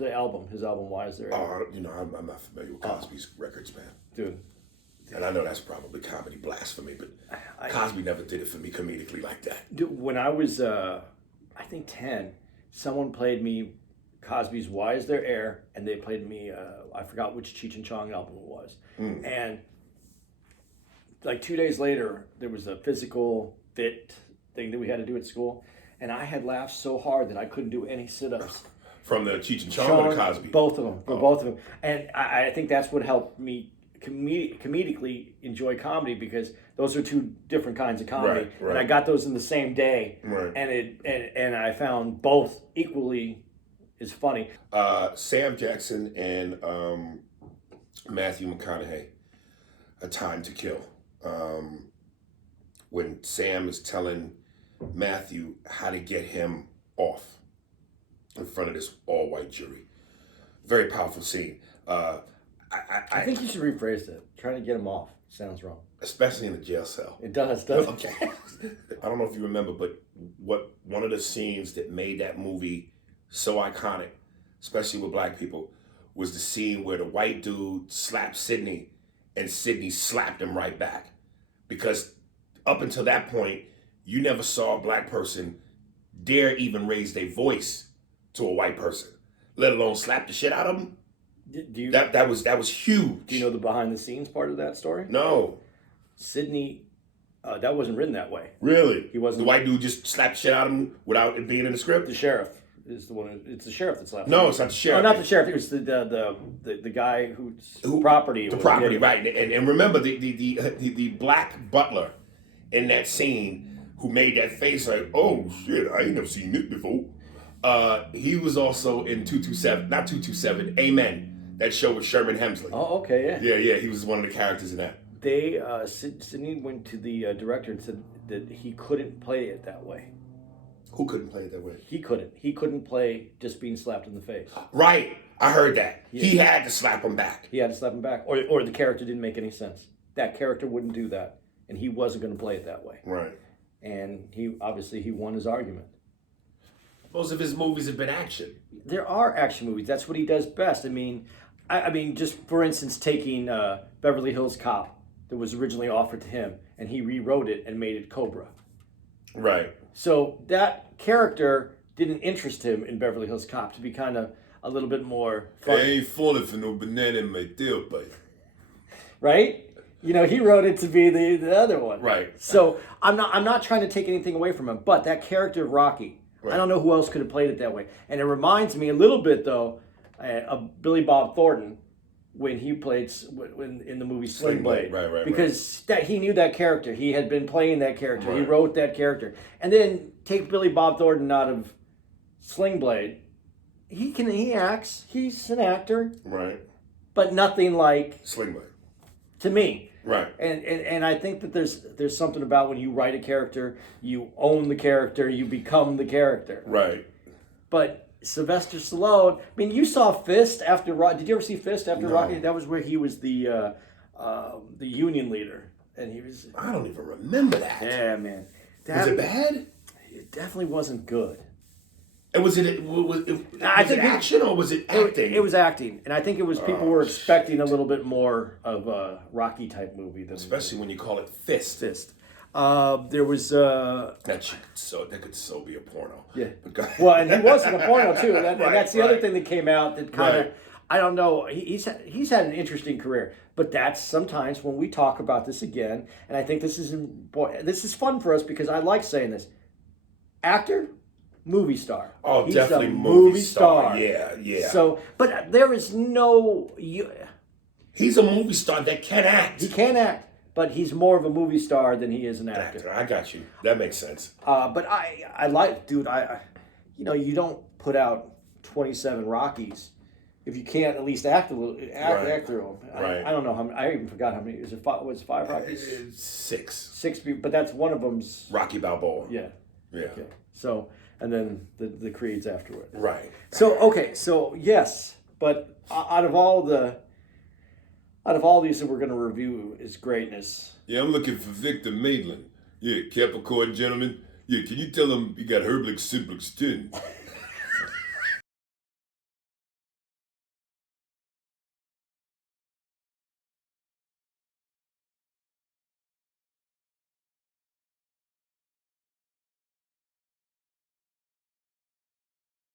the album, his album, Why Is There? I'm not familiar with Cosby's records, man. Dude. And I know that's probably comedy blasphemy, but Cosby never did it for me comedically like that. Dude, when I was, I think 10, someone played me Cosby's Why Is There Air, and they played me, I forgot which Cheech and Chong album it was. And like 2 days later, there was a physical fit thing that we had to do at school, and I had laughed so hard that I couldn't do any sit-ups. From the Cheech and Chong or the Cosby? Both of them. Both of them. And I think that's what helped me comedically enjoy comedy, because those are two different kinds of comedy. Right. And I got those in the same day. Right. And I found both equally as funny. Sam Jackson and Matthew McConaughey, A Time to Kill. When Sam is telling Matthew how to get him off in front of this all-white jury. Very powerful scene. I think you should rephrase it. Trying to get him off sounds wrong. Especially in a jail cell. It does, doesn't Okay. I don't know if you remember, but one of the scenes that made that movie so iconic, especially with black people, was the scene where the white dude slapped Sidney and Sidney slapped him right back. Because up until that point, you never saw a black person dare even raise their voice to a white person, let alone slap the shit out of them. That was huge. Do you know the behind the scenes part of that story? No. Sidney, that wasn't written that way. Really? He wasn't. The white dude just slapped the shit out of him without it being in the script? The sheriff is the one. It's the sheriff that's slapped. No, it's not the sheriff. No, not the sheriff. It was the guy whose property. The property, right? And remember the black butler in that scene who made that face like, oh shit, I ain't never seen this before. He was also in 227, not 227, Amen. That show with Sherman Hemsley. Oh, okay, yeah. Yeah, he was one of the characters in that. Sidney went to the director and said that he couldn't play it that way. Who couldn't play it that way? He couldn't. He couldn't play just being slapped in the face. Right. I heard that. Yeah. He had to slap him back. He had to slap him back. Or the character didn't make any sense. That character wouldn't do that. And he wasn't going to play it that way. Right. And he won his argument. Most of his movies have been action. There are action movies. That's what he does best. I mean, just for instance, taking Beverly Hills Cop that was originally offered to him, and he rewrote it and made it Cobra. Right. So that character didn't interest him in Beverly Hills Cop to be kind of a little bit more funny. I ain't falling for no banana in my tailpipe. Right? You know, he wrote it to be the other one. Right. So I'm not trying to take anything away from him, but that character of Rocky, right. I don't know who else could have played it that way. And it reminds me a little bit, though, of Billy Bob Thornton when he played in the movie Sling Blade. Right. Because he knew that character. He had been playing that character. Right. He wrote that character. And then take Billy Bob Thornton out of Sling Blade. He acts. He's an actor. Right. But nothing like Sling Blade. To me. Right. And I think that there's something about when you write a character, you own the character, you become the character. Right. But Sylvester Stallone, I mean, you saw Fist after Rocky. Did you ever see Fist after Rocky? That was where he was the union leader, and he was. I don't even remember that. Yeah, man. Was it bad? It definitely wasn't good. And was it action or was it acting? It was acting, and I think it was people were expecting a little bit more of a Rocky type movie than especially when you call it Fist. There was that could so be a porno. Yeah. Well, and he was in a porno too. And that's the other thing that came out that kind of I don't know. He's had an interesting career, but that's sometimes when we talk about this again, and I think this is fun for us because I like saying this. Actor, movie star. Oh, he's definitely a movie star. Yeah. So, but there is no. He's a movie star that can act. He can act. But he's more of a movie star than he is an actor. I got you. That makes sense. But I like, dude, you don't put out 27 Rockies if you can't at least act a little, act through them. Right. I don't know how many, I even forgot how many. Is it five? Was it 5 Rockies? 6. 6, but that's one of them's Rocky Balboa. Yeah. Okay. So, and then the Creeds afterward. Right. So okay, so yes, but out of all these that we're going to review is greatness. Yeah, I'm looking for Victor Maitland. Yeah, Capricorn gentleman. Yeah, can you tell him you got Herblix Simplex 10?